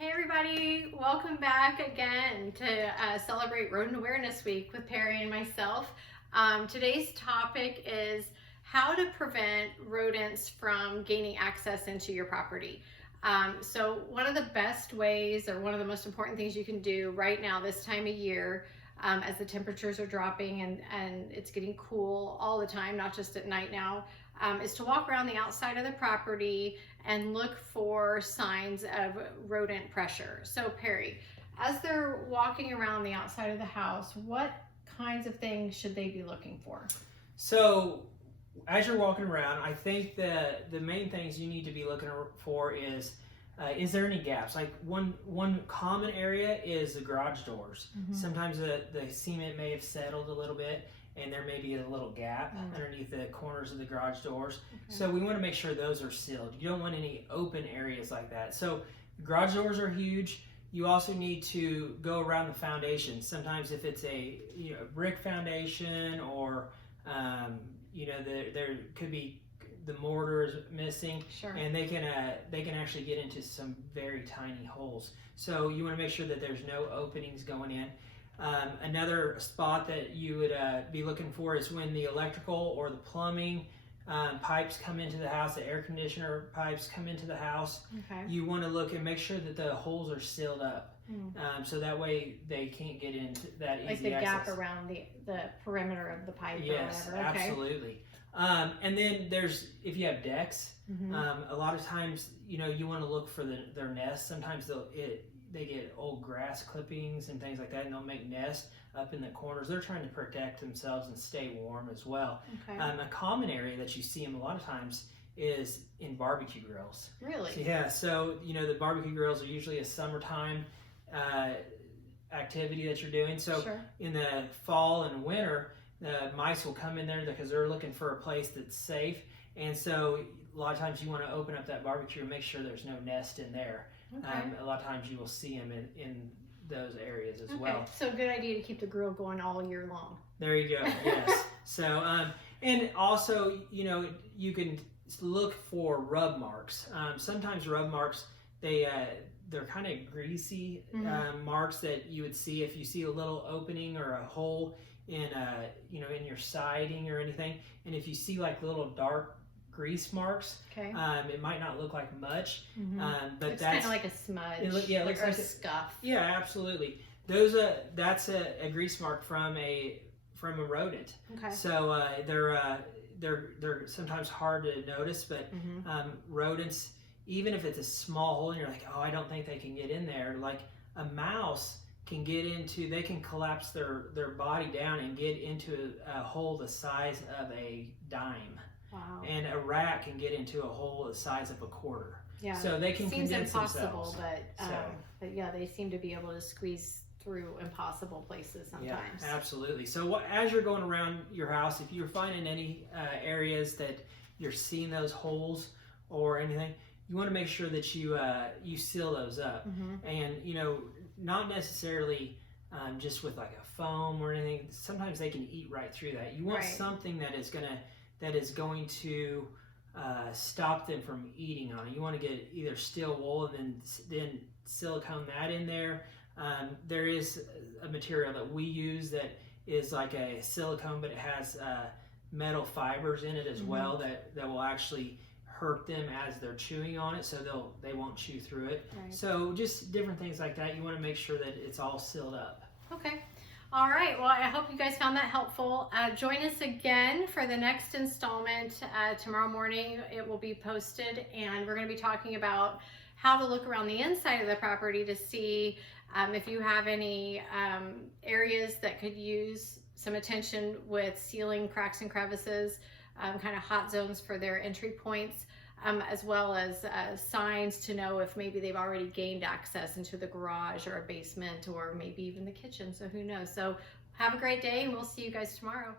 Hey everybody, welcome back again to celebrate Rodent Awareness Week with Perry and myself. Today's topic is how to prevent rodents from gaining access into your property. So one of the best ways, or one of the most important things you can do right now this time of year, as the temperatures are dropping and it's getting cool all the time, not just at night now, is to walk around the outside of the property and look for signs of rodent pressure. So Perry, as they're walking around the outside of the house, what kinds of things should they be looking for? So as you're walking around, I think the main things you need to be looking for is there any gaps? Like one common area is the garage doors. Mm-hmm. Sometimes the cement may have settled a little bit and there may be a little gap underneath the corners of the garage doors. Okay. So we want to make sure those are sealed. You don't want any open areas like that. So garage doors are huge. You also need to go around the foundation. Sometimes if it's a brick foundation or there could be the mortar is missing, sure, and they can actually get into some very tiny holes. So you want to make sure that there's no openings going in. Another spot that you would be looking for is when the electrical or the plumbing pipes come into the house, the air conditioner pipes come into the house. Okay. You want to look and make sure that the holes are sealed up. So that way they can't get into that easy access. Like the gap around the perimeter of the pipe. Yes, or whatever. Okay. Absolutely. And then if you have decks, a lot of times you want to look for their nests. Sometimes they get old grass clippings and things like that, and they'll make nests up in the corners. They're trying to protect themselves and stay warm as well. Okay. A common area that you see them a lot of times is in barbecue grills. Really? So the barbecue grills are usually a summertime activity that you're doing. So sure, in the fall and winter, the mice will come in there because they're looking for a place that's safe. And so a lot of times you want to open up that barbecue and make sure there's no nest in there. Okay. A lot of times you will see them in those areas as well. So good idea to keep the grill going all year long. There you go. Yes. So and also you can look for rub marks. Sometimes rub marks they're kind of greasy marks that you would see if you see a little opening or a hole in in your siding or anything. And if you see like little dark grease marks, okay, it might not look like much, but it's that's kind of like a smudge. It looks like a scuff. Yeah, absolutely. That's a grease mark from a rodent. Okay. So they're sometimes hard to notice, but rodents, even if it's a small hole and you're like, oh, I don't think they can get in there, like a mouse can get into, they can collapse their body down and get into a hole the size of a dime. Wow. And a rat can get into a hole the size of a quarter. Yeah. So they can condense impossible, themselves. But yeah, they seem to be able to squeeze through impossible places sometimes. Yeah, absolutely. So as you're going around your house, if you're finding any areas that you're seeing those holes or anything, you want to make sure that you seal those up. And not necessarily just with like a foam or anything. Sometimes they can eat right through that. You want something that is going to stop them from eating on it. You want to get either steel wool and then silicone that in there. There is a material that we use that is like a silicone, but it has metal fibers in it as well that will actually hurt them as they're chewing on it, so they won't chew through it. Right. So just different things like that. You want to make sure that it's all sealed up. Okay. All right. Well, I hope you guys found that helpful. Join us again for the next installment. Tomorrow morning it will be posted, and we're going to be talking about how to look around the inside of the property to see if you have any areas that could use some attention with sealing cracks and crevices, kind of hot zones for their entry points, as well as signs to know if maybe they've already gained access into the garage or a basement or maybe even the kitchen. So who knows? So have a great day, and we'll see you guys tomorrow.